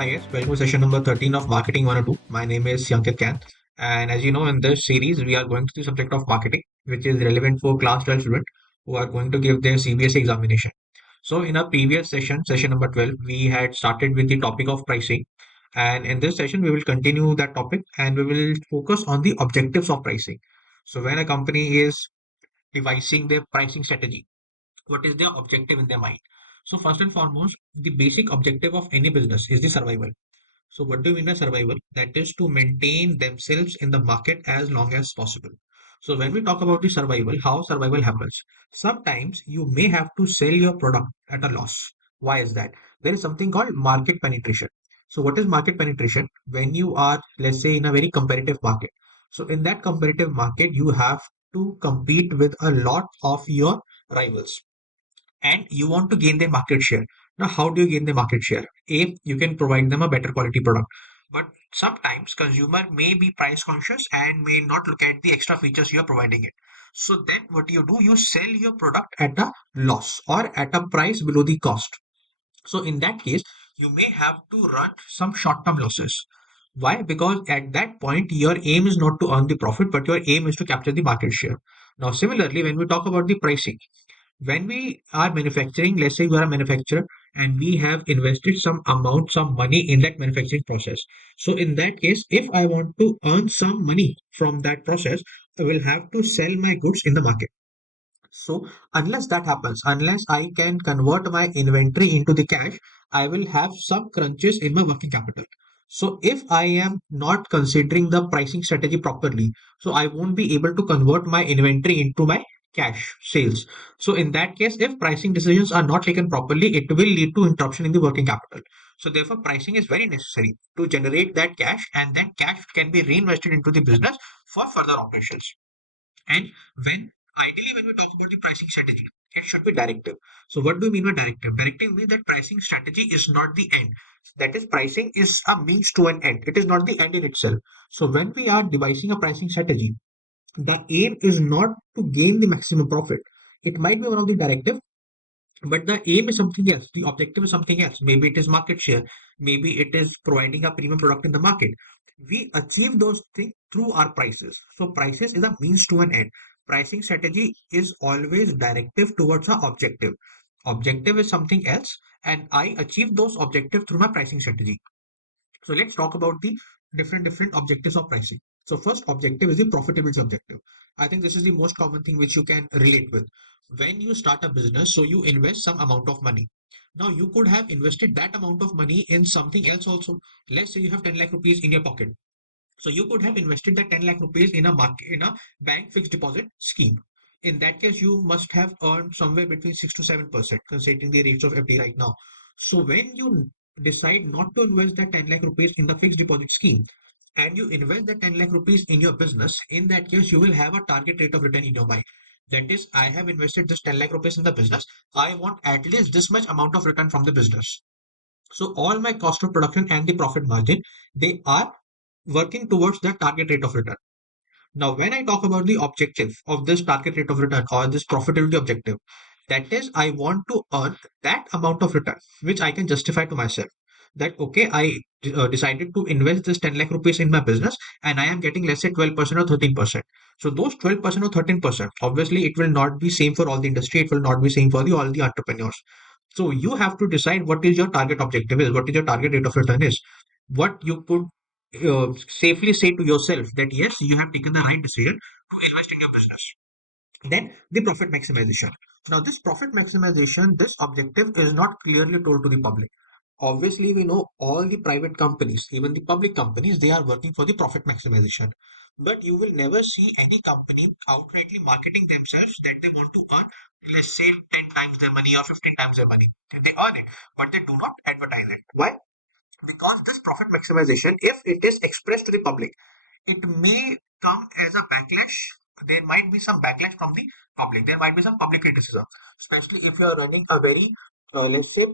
Hi guys, welcome to session number 13 of Marketing 102. My name is Yankit Kant, and as you know, in this series, we are going to the subject of marketing, which is relevant for class 12 students who are going to give their CBSE examination. So, in our previous session, session number 12, we had started with the topic of pricing, and in this session, we will continue that topic and we will focus on the objectives of pricing. So, when a company is devising their pricing strategy, what is their objective in their mind? So, first and foremost, the basic objective of any business is the survival. So what do you mean by survival? That is to maintain themselves in the market as long as possible. So when we talk about the survival, how survival happens? Sometimes you may have to sell your product at a loss. Why is that? There is something called market penetration. So what is market penetration? When you are, let's say, in a very competitive market. So in that competitive market, you have to compete with a lot of your rivals and you want to gain their market share. Now, how do you gain the market share? A, you can provide them a better quality product. But sometimes consumer may be price conscious and may not look at the extra features you are providing it. So then what do? You sell your product at a loss or at a price below the cost. So in that case, you may have to run some short-term losses. Why? Because at that point, your aim is not to earn the profit, but your aim is to capture the market share. Now, similarly, when we talk about the pricing, when we are manufacturing, let's say we are a manufacturer and we have invested some amount, some money in that manufacturing process. So in that case, if I want to earn some money from that process, I will have to sell my goods in the market. So unless that happens, unless I can convert my inventory into the cash, I will have some crunches in my working capital. So if I am not considering the pricing strategy properly, so I won't be able to convert my inventory into my cash sales. So in that case, if pricing decisions are not taken properly, it will lead to interruption in the working capital. So therefore, pricing is very necessary to generate that cash, and then cash can be reinvested into the business for further operations. And when we talk about the pricing strategy, it should be directive. So what do you mean by directive? Directive means that pricing strategy is not the end. That is, pricing is a means to an end. It is not the end in itself. So when we are devising a pricing strategy, the aim is not to gain the maximum profit. It might be one of the directive, but the aim is something else. The objective is something else. Maybe it is market share. Maybe it is providing a premium product in the market. We achieve those things through our prices. So prices is a means to an end. Pricing strategy is always directive towards our objective. Objective is something else, and I achieve those objectives through my pricing strategy. So let's talk about the different objectives of pricing. So first objective is the profitability objective. I think this is the most common thing which you can relate with. When you start a business, so you invest some amount of money. Now you could have invested that amount of money in something else also. Let's say you have 10 lakh rupees in your pocket. So you could have invested that 10 lakh rupees in a market, in a bank fixed deposit scheme. In that case, you must have earned somewhere between 6 to 7%, considering the rates of FD right now. So when you decide not to invest that 10 lakh rupees in the fixed deposit scheme and you invest that 10 lakh rupees in your business, in that case, you will have a target rate of return in your mind. That is, I have invested this 10 lakh rupees in the business. I want at least this much amount of return from the business. So all my cost of production and the profit margin, they are working towards that target rate of return. Now, when I talk about the objective of this target rate of return or this profitability objective, that is, I want to earn that amount of return, which I can justify to myself. That, okay, I decided to invest this 10 lakh rupees in my business and I am getting, let's say, 12% or 13%. So those 12% or 13%, obviously, it will not be same for all the industry. It will not be same for all the entrepreneurs. So you have to decide what is your target objective is, what is your target rate of return is, what you could safely say to yourself that yes, you have taken the right decision to invest in your business. Then the profit maximization. Now, this profit maximization, this objective is not clearly told to the public. Obviously, we know all the private companies, even the public companies, they are working for the profit maximization. But you will never see any company outrightly marketing themselves that they want to earn, let's say, 10 times their money or 15 times their money. They earn it, but they do not advertise it. Why? Because this profit maximization, if it is expressed to the public, it may come as a backlash. There might be some backlash from the public. There might be some public criticism, especially if you are running a very, let's say,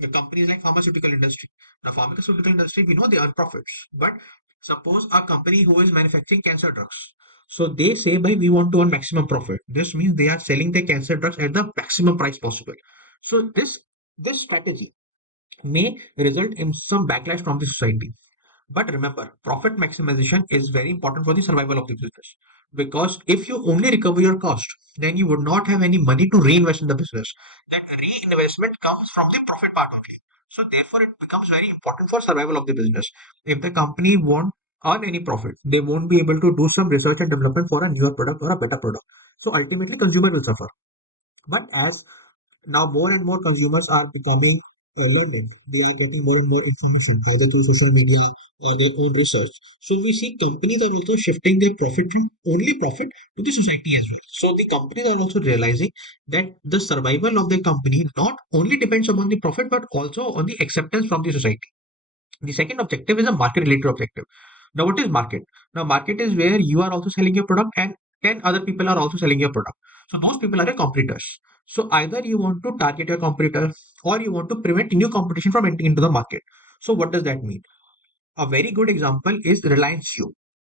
the companies like pharmaceutical industry. Now, pharmaceutical industry, we know they earn profits, but suppose a company who is manufacturing cancer drugs. So they say, by we want to earn maximum profit. This means they are selling their cancer drugs at the maximum price possible. So this strategy may result in some backlash from the society. But remember, profit maximization is very important for the survival of the business. Because if you only recover your cost, then you would not have any money to reinvest in the business. That reinvestment comes from the profit part only. So therefore, it becomes very important for survival of the business. If the company won't earn any profit, they won't be able to do some research and development for a newer product or a better product. So ultimately, consumer will suffer. But as now more and more consumers are becoming learned. They are getting more and more information either through social media or their own research. So we see companies are also shifting their profit from only profit to the society as well. So the companies are also realizing that the survival of the company not only depends upon the profit but also on the acceptance from the society. The second objective is a market related objective. Now, what is market? Now, market is where you are also selling your product and 10 other people are also selling your product. So, those people are your competitors. So, either you want to target your competitor or you want to prevent new competition from entering into the market. So, what does that mean? A very good example is Reliance Jio.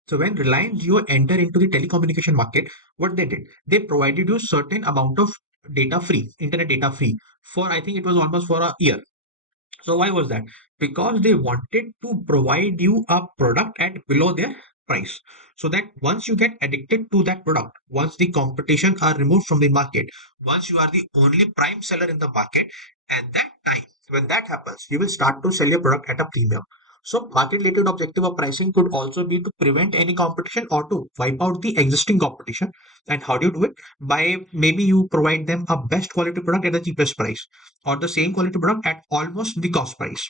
So, when Reliance Jio enter into the telecommunication market, what they did? They provided you certain amount of data free, internet data free for I think it was almost for a year. So why was that? Because they wanted to provide you a product at below their price. So that once you get addicted to that product, once the competition are removed from the market, once you are the only prime seller in the market, at that time, when that happens, you will start to sell your product at a premium. So market related objective of pricing could also be to prevent any competition or to wipe out the existing competition. And how do you do it? By maybe you provide them a best quality product at the cheapest price or the same quality product at almost the cost price.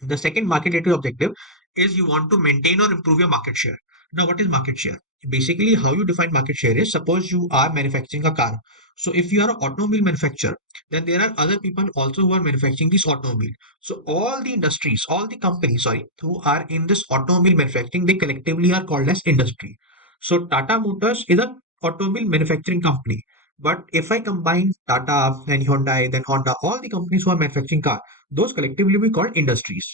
The second market related objective is you want to maintain or improve your market share. Now, what is market share? Basically, how you define market share is suppose you are manufacturing a car. So, if you are an automobile manufacturer, then there are other people also who are manufacturing this automobile. So, all the industries, all the companies, sorry, who are in this automobile manufacturing, they collectively are called as industry. So, Tata Motors is a automobile manufacturing company. But if I combine Tata and Hyundai, then Honda, all the companies who are manufacturing cars, those collectively we call industries.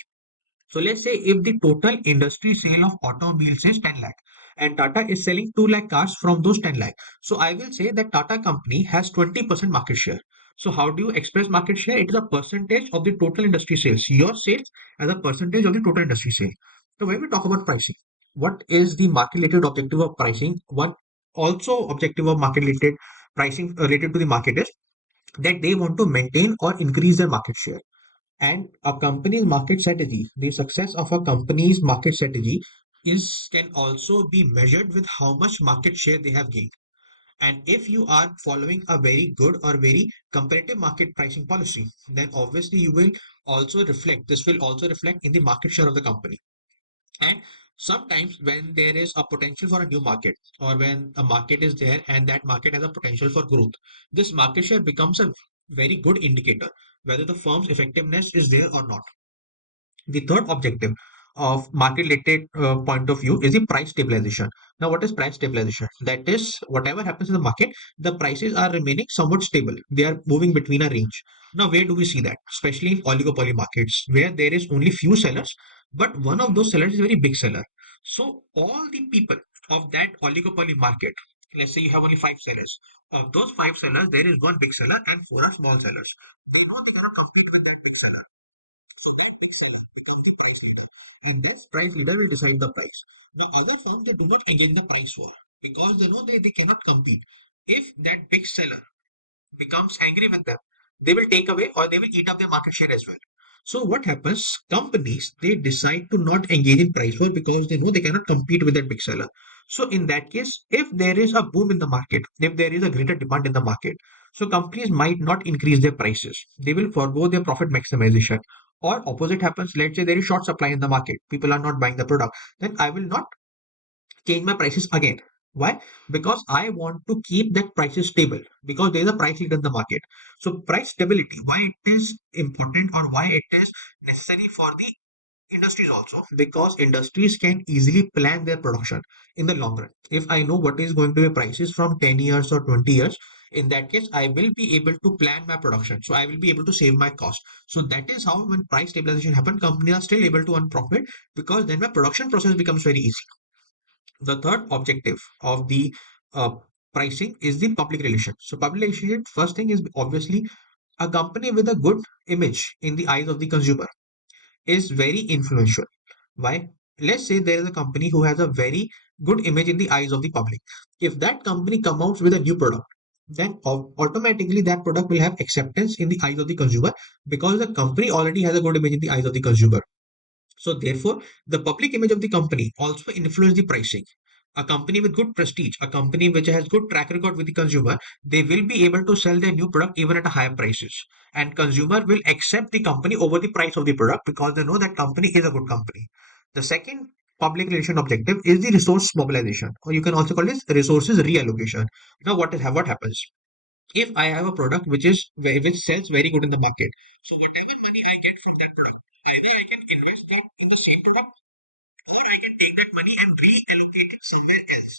So let's say if the total industry sale of automobiles is 10 lakh and Tata is selling 2 lakh cars from those 10 lakh. So I will say that Tata company has 20% market share. So how do you express market share? It is a percentage of the total industry sales. Your sales as a percentage of the total industry sale. So when we talk about pricing, what is the market related objective of pricing? One also objective of market related pricing related to the market is that they want to maintain or increase their market share. And a company's market strategy, the success of a company's market strategy is can also be measured with how much market share they have gained. And if you are following a very good or very competitive market pricing policy, then obviously you will also reflect, this will also reflect in the market share of the company. And sometimes when there is a potential for a new market or when a market is there and that market has a potential for growth, this market share becomes a very good indicator whether the firm's effectiveness is there or not. The third objective of market related point of view is the price stabilization. Now, what is price stabilization? That is, whatever happens in the market, the prices are remaining somewhat stable. They are moving between a range. Now, where do we see that? Especially in oligopoly markets, where there is only few sellers, but one of those sellers is a very big seller. So, all the people of that oligopoly market, let's say you have only five sellers. Of those five sellers, there is one big seller and four are small sellers. They know they cannot compete with that big seller. So that big seller becomes the price leader. And this price leader will decide the price. Now, other firms, they do not engage in the price war because they know they cannot compete. If that big seller becomes angry with them, they will take away or they will eat up their market share as well. So what happens? Companies, they decide to not engage in price war because they know they cannot compete with that big seller. So in that case, if there is a boom in the market, if there is a greater demand in the market, so companies might not increase their prices. They will forego their profit maximization. Or opposite happens, let's say there is short supply in the market, people are not buying the product, then I will not change my prices again. Why? Because I want to keep that prices stable because there is a price leader in the market. So price stability, why it is important or why it is necessary for the industries also, because industries can easily plan their production in the long run. If I know what is going to be prices from 10 years or 20 years, in that case I will be able to plan my production, so I will be able to save my cost. So that is how when price stabilization happens, companies are still able to earn profit because then my production process becomes very easy. The third objective of the uh, pricing is the public relation. So public relation, first thing is obviously A company with a good image in the eyes of the consumer is very influential. Why? Let's say there is a company who has a very good image in the eyes of the public. If that company comes out with a new product, then automatically that product will have acceptance in the eyes of the consumer because the company already has a good image in the eyes of the consumer. So therefore, the public image of the company also influence the pricing. A company with good prestige, a company which has good track record with the consumer, they will be able to sell their new product even at a higher prices. And consumer will accept the company over the price of the product because they know that company is a good company. The second public relation objective is the resource mobilization, or you can also call this resources reallocation. Now, what happens? If I have a product which sells very good in the market, so whatever money I get from that product, either I can invest that in the same product or I can take that money and reallocate it somewhere else.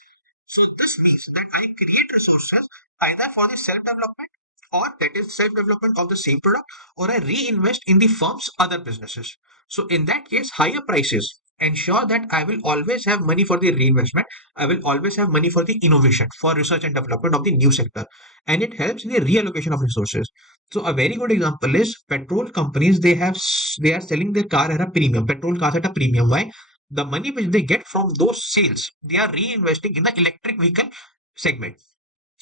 So this means that I create resources either for the self-development or that is self-development of the same product, or I reinvest in the firm's other businesses. So in that case, higher prices ensure that I will always have money for the reinvestment. I will always have money for the innovation, for research and development of the new sector. And it helps in the reallocation of resources. So a very good example is petrol companies. They are selling their car at a premium, petrol cars at a premium. Why? The money which they get from those sales, they are reinvesting in the electric vehicle segment.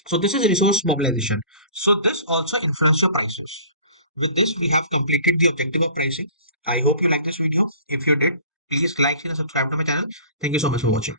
So this is resource mobilization. So this also influences your prices. With this, we have completed the objective of pricing. I hope you like this video. If you did, please like, share, and subscribe to my channel. Thank you so much for watching.